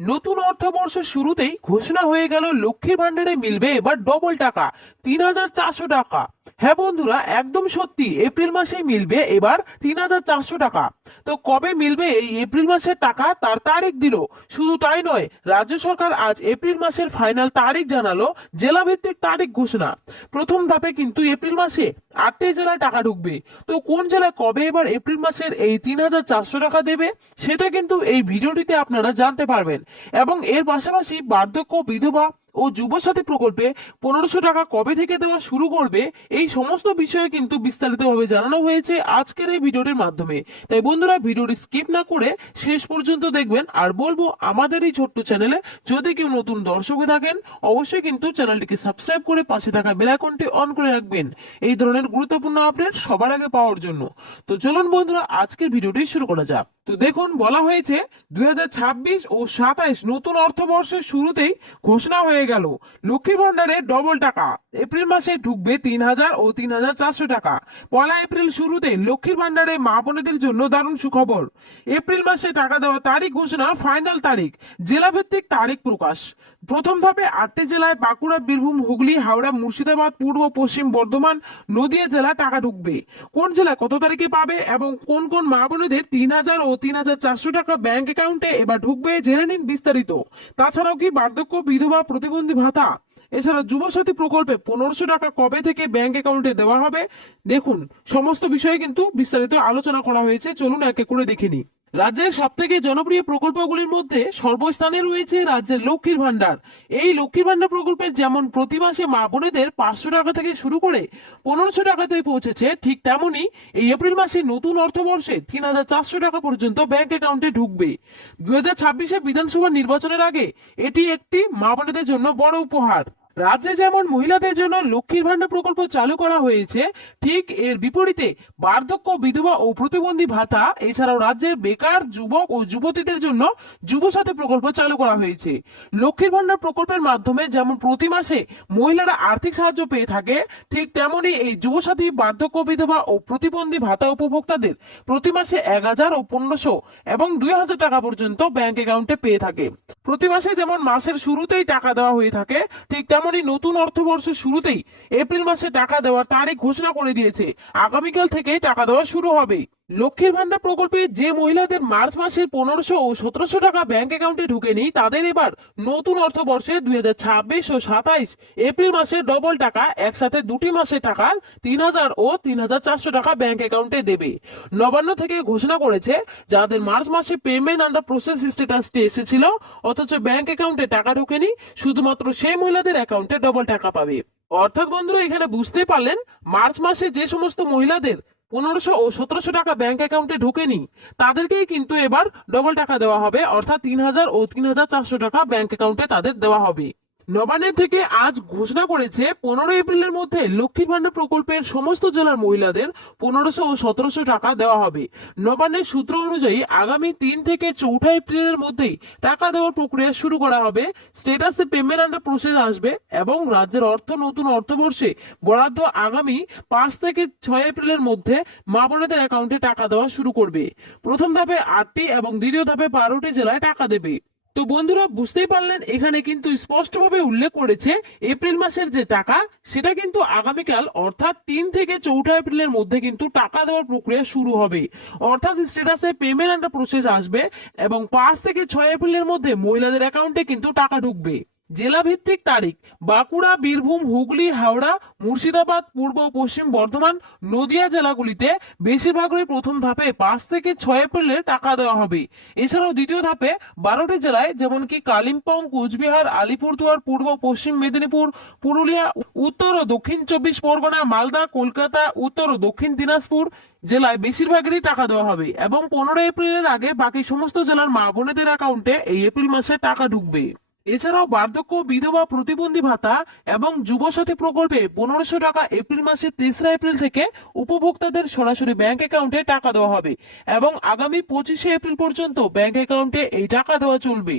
নতুন অর্থবর্ষের শুরুতেই ঘোষণা হয়ে গেল লক্ষ্মীর ভান্ডারে মিলবে এবার ডবল টাকা ৩,৪০০ টাকা। হ্যাঁ বন্ধুরা, একদম সত্যি, এপ্রিল মাসে মিলবে এবার ৩,৪০০ টাকা। তো কবে মিলবে এই এপ্রিল মাসের টাকা তার তারিখ দিল। শুধু তাই নয়, রাজ্য সরকার আজ এপ্রিল মাসের ফাইনাল তারিখ জানালো, জেলা ভিত্তিক তারিখ ঘোষণা। প্রথম ধাপে কিন্তু এপ্রিল মাসে 8টি জেলায় টাকা ঢুকবে। তো কোন জেলায় কবে এবার এপ্রিল মাসের এই ৩,৪০০ টাকা দেবে সেটা কিন্তু এই ভিডিওটিতে আপনারা জানতে পারবেন। এবং এর পাশাপাশি বার্ধক্য, বিধবা ও যুবসাথী প্রকল্পে ১৫০০ টাকা কবে থেকে দেওয়া শুরু করবে, এই সমস্ত বিষয়ে কিন্তু বিস্তারিতভাবে জানানো হয়েছে আজকের এই ভিডিওটির মাধ্যমে। তাই বন্ধুরা, ভিডিওটি স্কিপ না করে শেষ পর্যন্ত দেখবেন। আর বলবো, আমাদের এই ছোট্ট চ্যানেলে যদি কেউ নতুন দর্শক হয়ে থাকেন, অবশ্যই কিন্তু চ্যানেলটিকে সাবস্ক্রাইব করে পাশে থাকা বেল আইকনটি অন করে রাখবেন এই ধরনের গুরুত্বপূর্ণ আপডেট সবার আগে পাওয়ার জন্য। তো চলুন বন্ধুরা, আজকের ভিডিওটি শুরু করা যাক। তো দেখুন, বলা হয়েছে ২০২৬ ও ২৭ নতুন অর্থবর্ষের শুরুতেই ঘোষণা হয়ে গেল লক্ষ্মীর ভান্ডারে ডবল টাকা। এপ্রিল মাসে ঢুকবে ৩,০০০ ও ৩,৪০০ টাকা। পয়লা এপ্রিল শুরুতে লক্ষ্মীর ভান্ডারে মা বোনেদের জন্য দারুণ সুখবর। এপ্রিল মাসে টাকা দেওয়ার তারিখ ঘোষণা, ফাইনাল তারিখ, জেলা ভিত্তিক তারিখ প্রকাশ। প্রথম ধাপে 8টি জেলায় বাঁকুড়া, বীরভূম, হুগলি, হাওড়া, মুর্শিদাবাদ, পূর্ব পশ্চিম বর্ধমান, নদিয়া জেলা টাকা ঢুকবে। কোন জেলা কত তারিখে পাবে এবং কোন কোন মা বোনেদের ৩,০০০ ও ৩,৪০০ টাকা ব্যাংক অ্যাকাউন্টে এবার ঢুকবে, জেনে নিন বিস্তারিত। তাছাড়াও কি বার্ধক্য, বিধবা, প্রতিবন্ধী ভাতা, এছাড়া যুবসাথী প্রকল্পে ১৫০০ টাকা কবে থেকে ব্যাংক অ্যাকাউন্টে দেওয়া হবে, দেখুন সমস্ত বিষয়ে কিন্তু বিস্তারিত আলোচনা করা হয়েছে। চলুন এক এক করে দেখে নিই। রাজ্যের সব থেকে জনপ্রিয় প্রকল্পগুলির মধ্যে সর্বস্থানে রয়েছে রাজ্যের লক্ষ্মীর ভান্ডার। এই লক্ষ্মীর ভান্ডার প্রকল্পের যেমন প্রতি মাসে মা বোনেদের ৫০০ টাকা থেকে শুরু করে ১৫০০ টাকাতে পৌঁছেছে, ঠিক তেমনি এই এপ্রিল মাসে নতুন অর্থবর্ষে ৩,৪০০ টাকা পর্যন্ত ব্যাংক অ্যাকাউন্টে ঢুকবে। ২০২৬ বিধানসভা নির্বাচনের আগে এটি একটি মা বোনেদের জন্য বড় উপহার। রাজ্যে যেমন মহিলাদের জন্য লক্ষ্মীর ভান্ডার প্রকল্প চালু করা হয়েছে, ঠিক এর বিপরীতে বার্ধক্য, বিধবা ও প্রতিবন্ধী ভাতা, এছাড়াও রাজ্যের বেকার, যুবক ও যুবতীদের জন্য যুবসাথী প্রকল্প চালু করা হয়েছে। লক্ষ্মীর ভান্ডার প্রকল্পের মাধ্যমে যেমন প্রতি মাসে মহিলারা আর্থিক সাহায্য পেয়ে থাকে, ঠিক তেমনি এই যুবসাথী, বার্ধক্য, বিধবা ও প্রতিবন্ধী ভাতা উপভোক্তাদের প্রতি মাসে ১,০০০ ও ১৫০০ এবং ২,০০০ টাকা পর্যন্ত ব্যাংক অ্যাকাউন্টে পেয়ে থাকে। প্রতি মাসে যেমন মাসের শুরুতেই টাকা দেওয়া হয়ে থাকে, ঠিক তেমনি নতুন অর্থবর্ষের শুরুতেই এপ্রিল মাসে টাকা দেওয়ার তারিখ ঘোষণা করে দিয়েছে। আগামীকাল থেকে টাকা দেওয়া শুরু হবে। লক্ষ্মীর ভান্ডার প্রকল্পে যে মহিলাদের মার্চ মাসে ১৫০০ ও ১৭০০ টাকা ব্যাংক অ্যাকাউন্টে ঢুকেনি, তাদের এবার নতুন অর্থবর্ষে ২০২৬ ও ২৭ এপ্রিল মাসে ডবল টাকা, একসাথে দুটি মাসে টাকার ৩,০০০ ও ৩,৪০০ টাকা ব্যাংক অ্যাকাউন্টে দেবে। নবান্ন থেকে ঘোষণা করেছে, যাদের মার্চ মাসে পেমেন্ট আন্ডার প্রসেস স্ট্যাটাসটি এসেছিল অথচ ব্যাংক অ্যাকাউন্টে টাকা ঢোকেনি, শুধুমাত্র সেই মহিলাদের অ্যাকাউন্টে ডবল টাকা পাবে। অর্থাৎ বন্ধুরা, এখানে বুঝতে পারলেন, মার্চ মাসে যে সমস্ত মহিলাদের ১৫০০ ও ১৭০০ টাকা ব্যাংক অ্যাকাউন্টে ঢোকেনি, তাদেরকেই কিন্তু এবার ডবল টাকা দেওয়া হবে, অর্থাৎ ৩,০০০ ও ৩,৪০০ টাকা ব্যাংক অ্যাকাউন্টে তাদের দেওয়া হবে। নবান্নের থেকে আজ ঘোষণা করেছে, ১৫ এপ্রিলের মধ্যে লক্ষ্মীর ভান্ডার প্রকল্পের সমস্ত জেলার মহিলাদের ১৫০০ ও ১৭০০ টাকা দেওয়া হবে। নবান্নের সূত্র অনুযায়ী আগামী ৩ থেকে ৪ এপ্রিলের মধ্যেই টাকা দেওয়ার প্রক্রিয়া শুরু করা হবে। স্ট্যাটাসে পেমেন্ট আন্ডার প্রসেস আসবে এবং রাজ্যের নতুন অর্থবর্ষে বরাদ্দ আগামী ৫ থেকে ৬ এপ্রিলের মধ্যে মা বোনেদের অ্যাকাউন্টে টাকা দেওয়া শুরু করবে। প্রথম ধাপে ৮টি এবং দ্বিতীয় ধাপে ১২টি জেলায় টাকা দেবে। তো বন্ধুরা, বুঝতেই পারলেন, এখানে কিন্তু স্পষ্টভাবে উল্লেখ করেছে এপ্রিল মাসের যে টাকা, সেটা কিন্তু আগামীকাল অর্থাৎ ৩ থেকে ৪ এপ্রিলের মধ্যে কিন্তু টাকা দেওয়ার প্রক্রিয়া শুরু হবে। অর্থাৎ স্ট্যাটাসে পেমেন্ট আন্ডার প্রসেস আসবে এবং ৫ থেকে ৬ এপ্রিলের মধ্যে মহিলাদের অ্যাকাউন্টে কিন্তু টাকা ঢুকবে। জেলা ভিত্তিক তারিখ, বাঁকুড়া, বীরভূম, হুগলি, হাওড়া, মুর্শিদাবাদ, পূর্ব ও পশ্চিম বর্ধমান, নদিয়া জেলাগুলিতে বেশিরভাগই প্রথম ধাপে ৫ থেকে ৬ এপ্রিলে টাকা দেওয়া হবে। এছাড়াও দ্বিতীয় ধাপে ১২টি জেলায়, যেমন কি কালিম্পং, কোচবিহার, আলিপুরদুয়ার, পূর্ব পশ্চিম মেদিনীপুর, পুরুলিয়া, উত্তর ও দক্ষিণ ২৪ পরগনা, মালদা, কলকাতা, উত্তর ও দক্ষিণ দিনাজপুর জেলায় বেশিরভাগেরই টাকা দেওয়া হবে এবং ১৫ এপ্রিলের আগে বাকি সমস্ত জেলার মা বোনেদের অ্যাকাউন্টে এই এপ্রিল মাসে টাকা ঢুকবে। এছাড়াও বার্ধক্য, বিধবা, প্রতিবন্ধী ভাতা এবং যুবসাথী প্রকল্পে ১৫০০ টাকা এপ্রিল মাসের ৩রা এপ্রিল থেকে উপভোক্তাদের সরাসরি ব্যাংক অ্যাকাউন্টে টাকা দেওয়া হবে এবং আগামী ২৫শে এপ্রিল পর্যন্ত ব্যাংক অ্যাকাউন্টে এই টাকা দেওয়া চলবে।